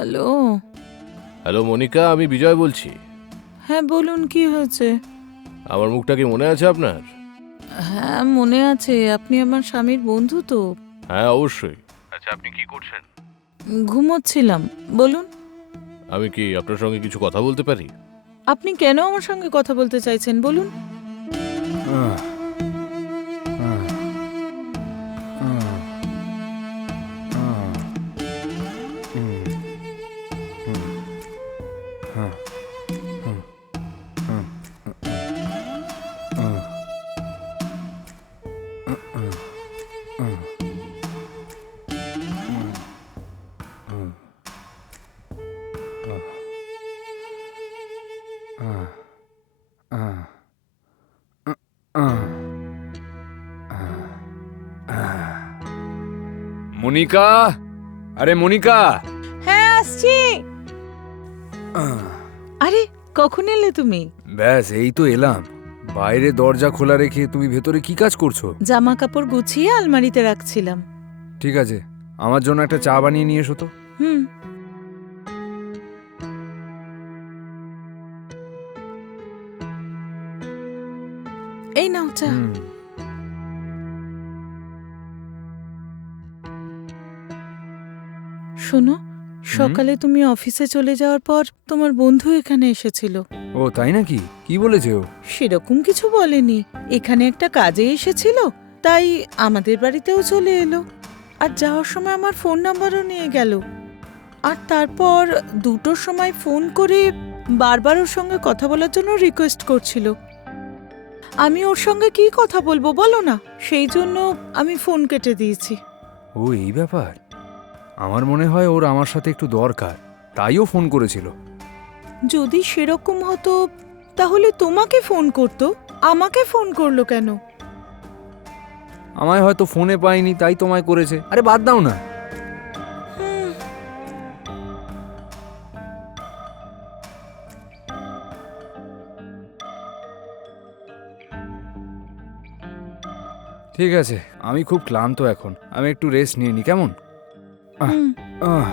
Hello. Hello Monika, আমি বিজয় বলছি। হ্যাঁ বলুন, কি হয়েছে? আমার মুখটা কি মনে আছে আপনার? হ্যাঁ মনে আছে, আপনি আমার স্বামীর বন্ধু তো। হ্যাঁ অবশ্যই। আচ্ছা, আপনি কি করছেন? ঘুমোচ্ছিলাম। বলুন। আমি কি আপনার সঙ্গে কিছু কথা বলতে পারি? আপনি কেন আমার সঙ্গে কথা বলতে চাইছেন বলুন। মনিকা, আরে মনিকা। হ্যাঁ আসছি। আরে কখন এলে তুমি? ব্যাস এই তো এলাম। বাইরে দরজা খোলা রেখে তুমি ভেতরে কি কাজ করছো? জামা কাপড় গুছিয়ে আলমারিতে রাখছিলাম। ঠিক আছে, আমার জন্য একটা চা বানিয়ে নিয়ে এসো তো। হুম। এই নাও চা। হুম। শোনো, সকালে তুমি অফিসে চলে যাওয়ার পর তোমার বন্ধু এখানে এসেছিল। ও তাই নাকি? কি বলেছে ও? সেরকম কিছু বলেনি, এখানে একটা কাজে এসেছিল, তাই আমাদের বাড়িতেও চলে এলো। আর যাওয়ার সময় আমার ফোন নাম্বারও নিয়ে গেল। আর তারপর 2টোর সময় ফোন করে বারবার ওর সঙ্গে কথা বলার জন্য রিকোয়েস্ট করছিল। আমি ওর সঙ্গে কি কথা বলবো বলো না, সেই জন্য আমি ফোন কেটে দিয়েছি। ও এই ব্যাপার। আমার মনে হয় ওর আমার সাথে একটু দরকার, তাই ও ফোন করেছিল। যদি সেরকম হতো তাহলে তোমাকে ফোন করতো, আমাকে ফোন করলো কেন? আমায় হয়তো ফোনে পাইনি তাই তোমায় করেছে। আরে বাদ দাও না। হুম, ঠিক আছে, আমি খুব ক্লান্ত এখন, আমি একটু রেস্ট নিয়ে নি, কেমন? হুম। আহ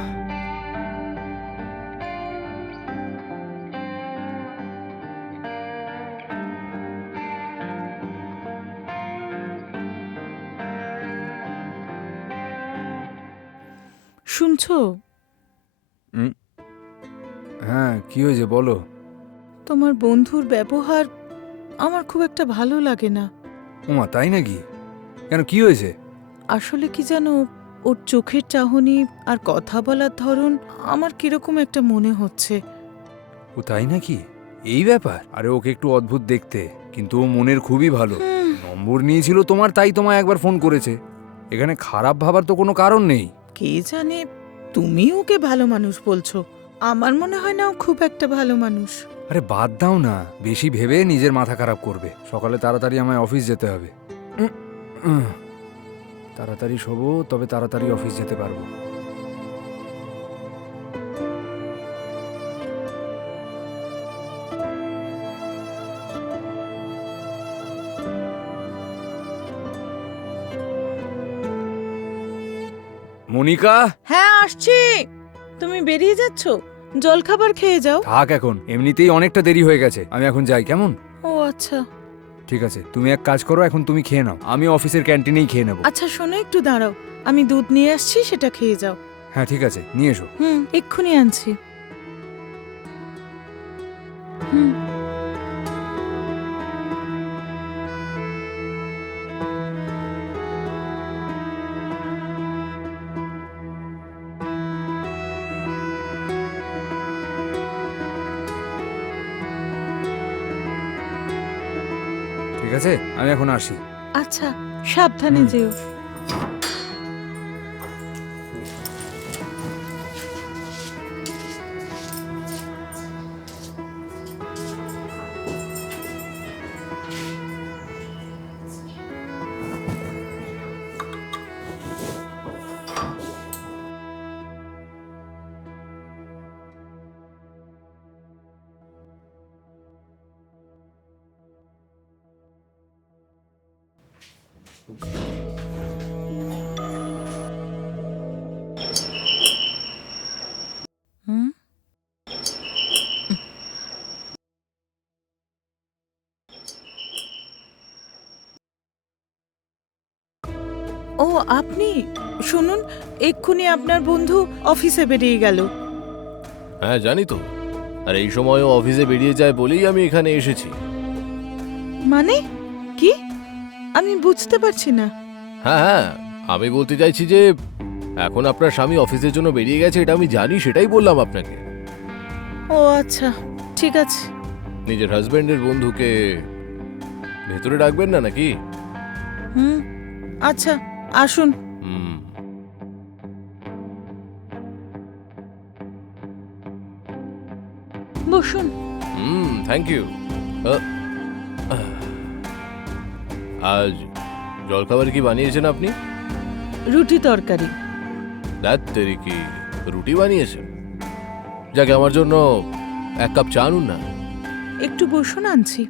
শুনছো? হ্যাঁ, কি হয়েছে বলো। তোমার বন্ধুর ব্যবহার আমার খুব একটা ভালো লাগে না। ওমা তাই নাকি? কেন, কি হয়েছে? আসলে কি জানো, ওর চোখের চাহনি আর কথা বলার ধরন আমার কিরকম একটা মনে হচ্ছে। ও তাই নাকি? এই ব্যাপার। আরে ওকে একটু অদ্ভুত দেখতে, কিন্তু ও মনের খুবই ভালো। নম্বর নিয়েছিল তোমার, তাই তোমায় একবার ফোন করেছে। এখানে খারাপ ভাবার তো কোনো কারণ নেই। কে জানে, তুমি ওকে ভালো মানুষ বলছো, আমার মনে হয় না ও খুব একটা ভালো মানুষ। আরে বাদ দাও না, বেশি ভেবে নিজের মাথা খারাপ করবে। সকালে তাড়াতাড়ি আমায় অফিস যেতে হবে। উম, উম, তাড়াতাড়ি শোবো, তবে তাড়াতাড়ি অফিস যেতে পারবো। মনিকা, হ্যাঁ আসছি। তুমি বেরিয়ে যাচ্ছ, জলখাবার খেয়ে যাও। থাক এখন, এমনিতেই অনেকটা দেরি হয়ে গেছে। আমি এখন যাই, কেমন? ও আচ্ছা। ঠিক আছে, তুমি এক কাজ করো, এখন তুমি খেয়ে নাও, আমি অফিসের ক্যান্টিনেই খেয়ে নেবো। আচ্ছা শোনো, একটু দাঁড়াও, আমি দুধ নিয়ে আসছি, সেটা খেয়ে যাও। হ্যাঁ ঠিক আছে, নিয়ে এসো। এক্ষুনি আনছি। হুম। ঠিক আছে, আমি এখন আসি। আচ্ছা, সাবধানে যেও। ও আপনি শুনুন, এক্ষুনি আপনার বন্ধু অফিসে বেরিয়ে গেল। হ্যাঁ জানি তো, আর এই সময়ও অফিসে বেরিয়ে যায় বলেই আমি এখানে এসেছি। মানে কি? আমি বুঝতে পারছি না। হ্যাঁ হ্যাঁ, আমি বলতে চাইছি যে এখন আপনার স্বামী অফিসের জন্য বেরিয়ে গেছে, এটা আমি জানি, সেটাই বললাম আপনাকে। ও আচ্ছা, ঠিক আছে। নিজের হাজবেন্ডের বন্ধুকে ভেতরে ডাকবেন না নাকি? হুম, আচ্ছা, আসুন। হুম। বসুন। Thank you. আজ জলখাবার কি বানিয়েছেন আপনি? রুটি তরকারি। রাত্রি কি রুটি বানিয়েছেন? যাকে আমার জন্য এক কাপ চা আনুন না। একটু বসুন, আনছি।